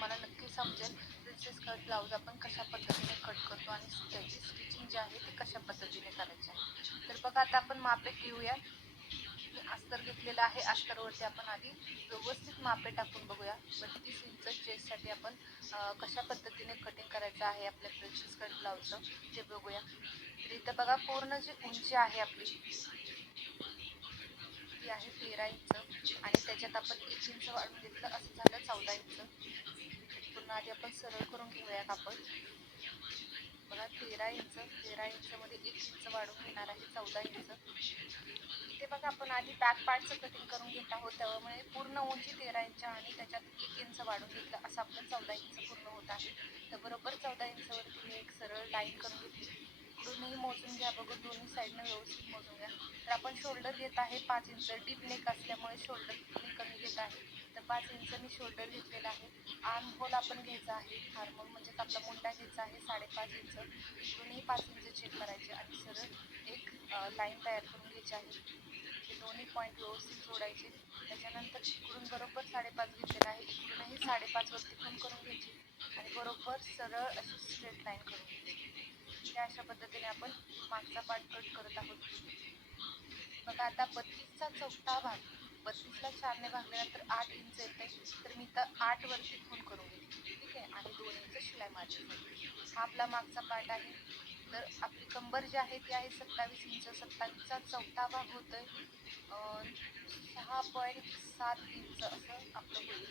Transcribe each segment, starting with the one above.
तुम्हाला नक्की समजेल प्रिन्सेस कट ब्लाऊज आपण कशा पद्धतीने कट करतो आणि त्याची स्टिचिंग जी आहे ती कशा पद्धतीने करायची आहे. तर बघा आता आपण मापे घेऊया. मी अस्तर घेतलेलं आहे. अस्तरवरती आपण आधी व्यवस्थित मापे टाकून बघूया. 32 इंच चेस्टसाठी आपण कशा पद्धतीने कटिंग करायचं आहे आपल्या प्रिन्सेस कट ब्लाऊजचं ते बघूया. तर इथं बघा पूर्ण जी उंची आहे आपली ती आहे 13 इंच आणि त्याच्यात आपण 1 इंच वाढून घेतलं, असं झालं 14 इंच. पुन्हा आधी आपण सरळ करून घेऊया कापड. बघा 13 इंच मध्ये 1 इंच वाढून घेणार आहे 14 इंच. इथे बघा आपण आधी बॅक पार्टचं कटिंग करून घेत आहोत, त्यामुळे पूर्ण उंची 13 इंच आणि त्याच्यात 1 इंच वाढून घेतलं, असं आपलं 14 इंच पूर्ण होत आहे. तर बरोबर 14 इंचवरती मी एक सरळ लाईन करून घेतली. इकडूनही मोजून घ्या, बघू दोन्ही साईडनं व्यवस्थित मोजून घ्या. तर आपण शोल्डर घेत आहे 5 इंच. डीप नेक असल्यामुळे शोल्डर मी कमी घेत आहे. तर 5 इंच मी शोल्डर घेतलेला आहे. आर्म होल आपण घ्यायचा आहे. आर्म होल म्हणजेच आपला मुंडा घ्यायचा आहे 5.5 इंच. इकडूनही 5 इंच चेक करायचे आणि सरळ एक लाईन तयार करून घ्यायची आहे. हे दोन्ही पॉईंट व्यवस्थित जोडायचे. त्याच्यानंतर इकडून बरोबर 5.5 घेतलेला आहे. इकडूनही 5.5 वरती खूण करून घ्यायची आणि बरोबर सरळ अशी स्ट्रेट लाईन करून घ्यायची. या अशा पद्धतीने आपण मागचा पार्ट कट करत आहोत. बघा आता 32चा चौथा भाग, 32ला 4ने भागल्यानंतर 8 इंच येते. तर मी इथं 8 वरती खूण करून घेते. ठीक आहे, आणि 2 इंच शिलाई मारली. हा आपला मागचा पार्ट आहे. तर आपली कंबर जी आहे ती आहे 27 इंच. 27चा चौथा भाग होतोय 6.7 इंच असं आपलं होईल.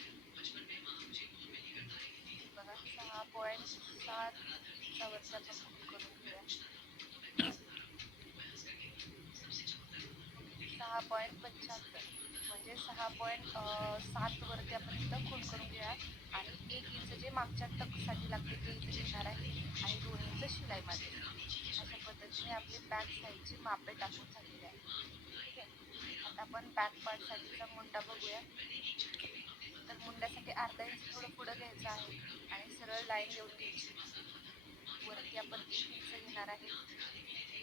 बघा 6.7 इंचावरती आपण खूण करून घेऊया. 6.75 म्हणजे 6.7 वरती आपण इथं खूण करून घेऊया आणि 1 इंच जे मागच्या टक्ससाठी लागते ते इथे घेणार आहे आणि 2 इंच शिलाई मारली. अशा पद्धतीने आपली बॅक साईडची मापे टाकून झालेली आहे. ठीक आहे, आता आपण बॅक पार्टसाठीचा मुंडा बघूया. तर मुंड्यासाठी अर्धा इंच थोडं पुढं घ्यायचं आहे आणि सरळ लाईन घेऊन घ्यायची. वरती आपण 1 इंच घेणार आहे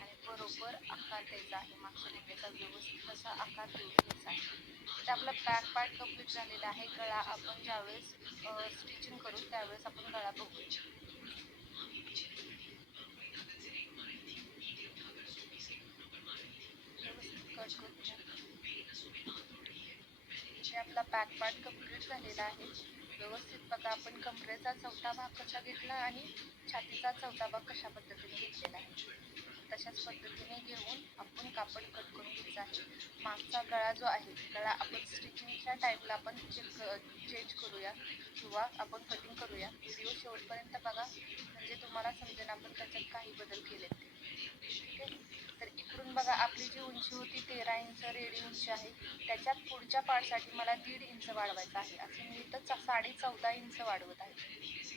आणि बरोबर आकार द्यायचा आहे. मागच्या मुंड्याचा व्यवस्थित असा आकार देऊन घ्यायचा आहे. तर आपला बॅक पार्ट कम्प्लीट झालेला आहे. गळा आपण ज्यावेळेस स्टिचिंग करू त्यावेळेस आपण गळा बघूया. व्यवस्थित कट करून घ्या. इथे आपला बॅक पार्ट कम्प्लीट झालेला आहे. व्यवस्थित बघा आपण कमरेचा चौथा भाग कसा घेतला आणि छातीचा चौथा भाग कशा पद्धतीने घेतलेला आहे. तशाच पद्धतीने घेऊन आपण कापड कट करून घ्यायचं आहे. मागचा गळा जो आहे, गळा आपण स्टिचिंगच्या टाईमला आपण चेंज करूया किंवा आपण कटिंग करूया. व्हिडिओ शेवटपर्यंत बघा, म्हणजे तुम्हाला समजेल आपण त्याच्यात काही बदल केलेत ते. ठीक आहे, तर इकडून बघा आपली जी उंची होती 13 इंच रेडी उंची आहे, त्याच्यात पुढच्या पार्टसाठी मला 1.5 इंच वाढवायचं आहे. असं मी इथं 14.5 इंच वाढवत आहे.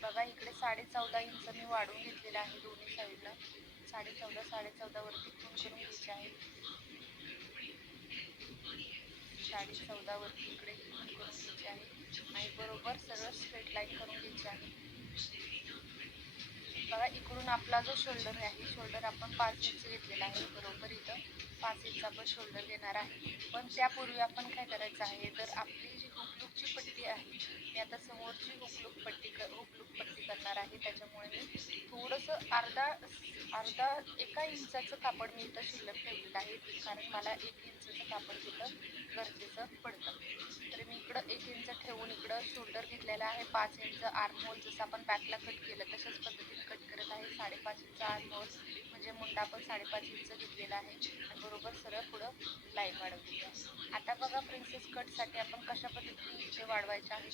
बघा इकडे 14.5 इंच मी वाढवून घेतलेलं आहे दोन्ही साईडला. 14.5 वरती खूण करून घ्यायची आहे. 14.5 वरती इकडे खूण करून घ्यायची आहे आणि बरोबर सरळ स्ट्रेट लाईन करून घ्यायची आहे. बघा इकडून आपला जो शोल्डर आहे, शोल्डर आपण 5 इंच घेतलेला आहे. बरोबर इथं 5 इंच आपण शोल्डर घेणार आहे. पण त्यापूर्वी आपण काय करायचं आहे, तर आपली जी हुकलूकची पट्टी आहे, मी आता समोरची हुकलूक पट्टी करणार आहे. त्याच्यामुळे मी थोडंसं अर्धा 1 इंचाचं कापड मी इथं शिल्लक ठेवलेलं आहे, कारण मला 1 इंचचं कापड तिथं गरजेचं पडतं. तर मी इकडं 1 इंच ठेवून इकडं शोल्डर घेतलेला आहे 5 इंच. आर्म होल जसं आपण बॅकला कट केलं तशाच पद्धतीने कट करत आहे. 5.5 इंच आर्म होल म्हणजे मुंडा आपण 5.5 इंच घेतलेला आहे आणि बरोबर सरळ पुढं लाईन वाढवलेली आहे. आता बघा प्रिन्सेस कटसाठी आपण कशा पद्धतीने इथे वाढवायचे आहे.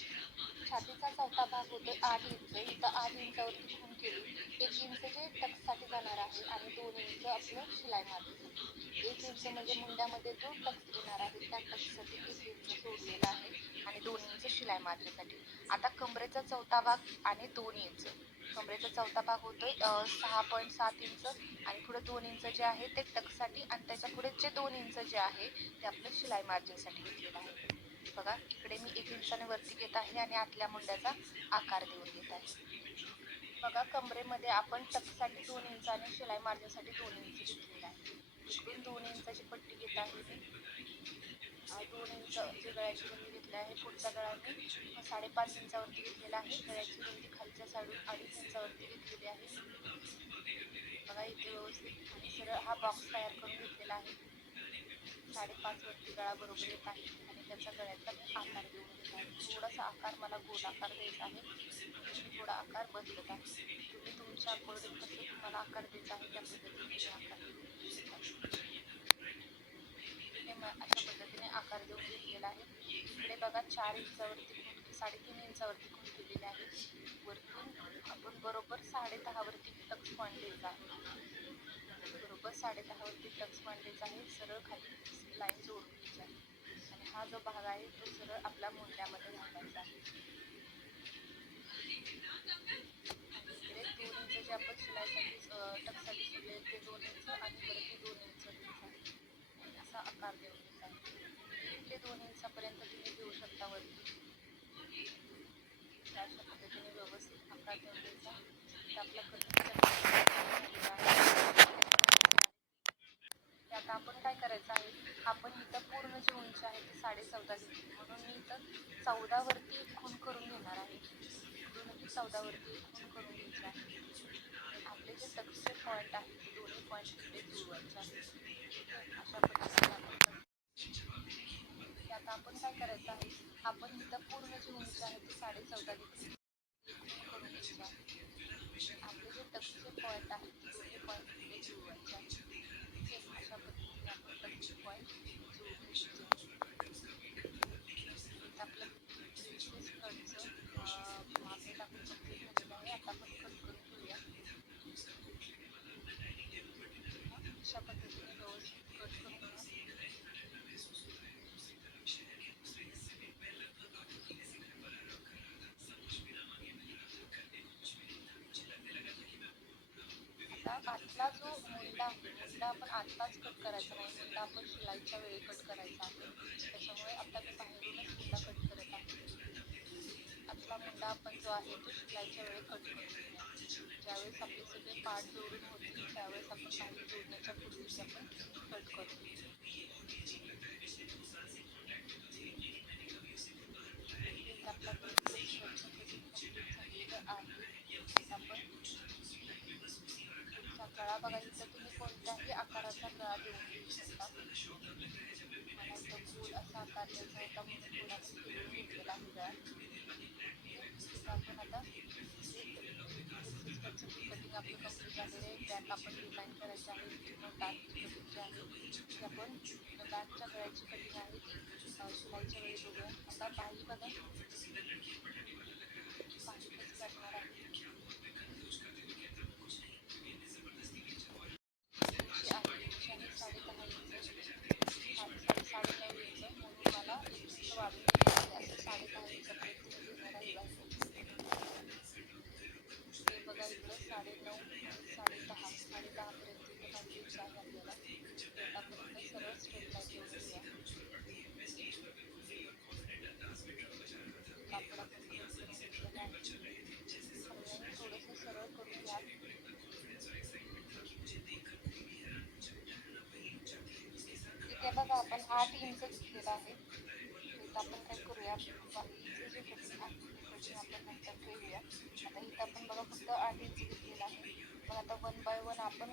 छातीचा चौथा भाग होतो 8 इंच. इथं 8 इंचावरती खूण केली. 1 इंच जे टक्ससाठी जाणार आहे आणि 2 इंच आपलं शिलाई मारण्यासाठी. 1 इंच म्हणजे मुंड्यामध्ये जो टक्स येणार आहे त्या टक्ससाठी 1 इंच सोडलेला आहे आणि 2 इंच शिलाई मारण्यासाठी. आता कमरेचा चौथा भाग आणि 2 इंच. कमरेचा चौथा भाग होतोय 6.7 इंच आणि पुढे 2 इंच जे आहे ते टक्ससाठी आणि त्याच्या पुढे जे 2 इंच जे आहे ते आपलं शिलाई मार्जिनसाठी घेतलेलं आहे. बघा इकडे मी 1 इंचाने वरती घेत आहे आणि आतल्या मुंड्याचा आकार देऊन घेत आहे. बघा कमरेमध्ये आपण टक्ससाठी 2 इंच आणि शिलाई मार्जिनसाठी 2 इंच घेतलेला आहे. इकडून 2 इंचाची पट्टी घेत आहे मी. 2 इंच जी गळ्याची रुंदी घेतलेली घेतलेला आहे. पुढचा गळा मी 5.5 इंचावरती घेतलेला आहे. गळ्याची रुंदी खालच्या साईडून 2.5 इंचावरती घेतलेली आहे. बघा इथे व्यवस्थित आणि सरळ हा बॉक्स तयार करून घेतलेला आहे. 5.5 वरती गळा बरोबर येत आहे आणि त्याचा गळ्याचा आकार देऊन घेत आहे. थोडासा आकार मला गोल आकार द्यायचा आहे. मी थोडा आकार बदलत आहे. तुम्ही तुमच्या अकॉर्डिंग कसं तुम्हाला आकार द्यायचा आहे त्या पद्धतीने आकार अशा पद्धतीने आकार देऊन घेतलेला आहे. इकडे बघा 4 इंचावरती 3.5 इंचावरती खूण केलेली आहे. वरतून आपण बरोबर 10.5 वरती टक्स पॉईंट द्यायचा आहे. बरोबर 10.5 वरती टक्स पॉईंट द्यायचा आहे. सरळ खाली लाईन जोडून घ्यायची आहे आणि हा जो भाग आहे तो सरळ आपल्या मुंड्यामध्ये घालायचा आहे. इकडे 2 इंच जे आपण शिलाईसाठी टक्ससाठी शिवले ते 2 इंच आणि वरती 2 इंच घ्यायचा आहे. असा आकार देऊन घ्यायचा आहे. इकडे 2 इंचापर्यंत तुम्ही घेऊ शकता वरती. अशा पद्धतीने व्यवस्थित आकार देऊन घ्यायचा. आपला आता आपण काय करायचं आहे, आपण इथं पूर्ण जी उंची आहे ती 14.5 घेतली, म्हणून मी इथं 14 वरती एक खूण करून घेणार आहे. पूर्ण 14 वरती एक खूण करून घ्यायची आहे. आपले जे टक्सचे पॉईंट आहेत ते दोन्ही पॉईंट इकडे जुळवायचे आहेत. अशा पद्धतीने आता आपण काय करायचं आहे, आपण इथं पूर्ण जी उंची आहे ती 14.5 घेतली करून घ्यायची आहे. आपले जे टक्सचे पॉईंट आहेत ते दोन्ही पॉईंट इकडे जुळवायचे आहेत. अशा पद्धतीने आपण टक्सचे पॉईंट जुळवून घ्यायचे. आपलं प्रिन्सेस कटचं मागे टाकून कंप्लीट झालेलं आहे. आता आपण कट करून घेऊया. अशा पद्धतीने व्यवस्थित कट करून घ्या. आतला जो मुंडा आहे, मुंडा आपण आत्ताच कट करायचा नाही. मुंडा आपण शिलाईच्या वेळी कट करायचा आहे. त्याच्यामुळे आता मी बाहेरूनच मुंडा कट करत आहे. आतला मुंडा आपण जो आहे तो शिलाईच्या वेळी कट करून घेऊया. ज्यावेळेस आपले सगळे पार्ट जोडून होतील त्यावेळेस आपण बाहेर जोडण्याच्या पूर्वीच आपण कट करू. आपला गळा बघा, इथं तुम्ही कोणत्याही आकाराचा गळा देऊन घेऊ शकता. मला इथं गोल असा आकार द्यायचा होता म्हणून थोडासा फिरवून घेतलेला आहे गळा. आपण आता कटिंग आपलं कंप्लीट झालेलं आहे. बॅक आपण डिझाईन करायचं आहे. बॅकची कटिंग जी आहे ती आपण बॅकच्या गळ्याची कटिंग आहे ती शिलाईच्या वेळी बघूया. आता बाही बघा, बाही कशी काढणार आहे. बघा आपण 8 इंच घेतलेला आहे. इथं आपण काय करूया, बाकीचे जे कटिंग आहे ते कटिंग आपण नंतर ठेवूया. आता इथं आपण बघा फक्त 8 इंच घेतलेला आहे. मग आता 1 बाय 1 आपण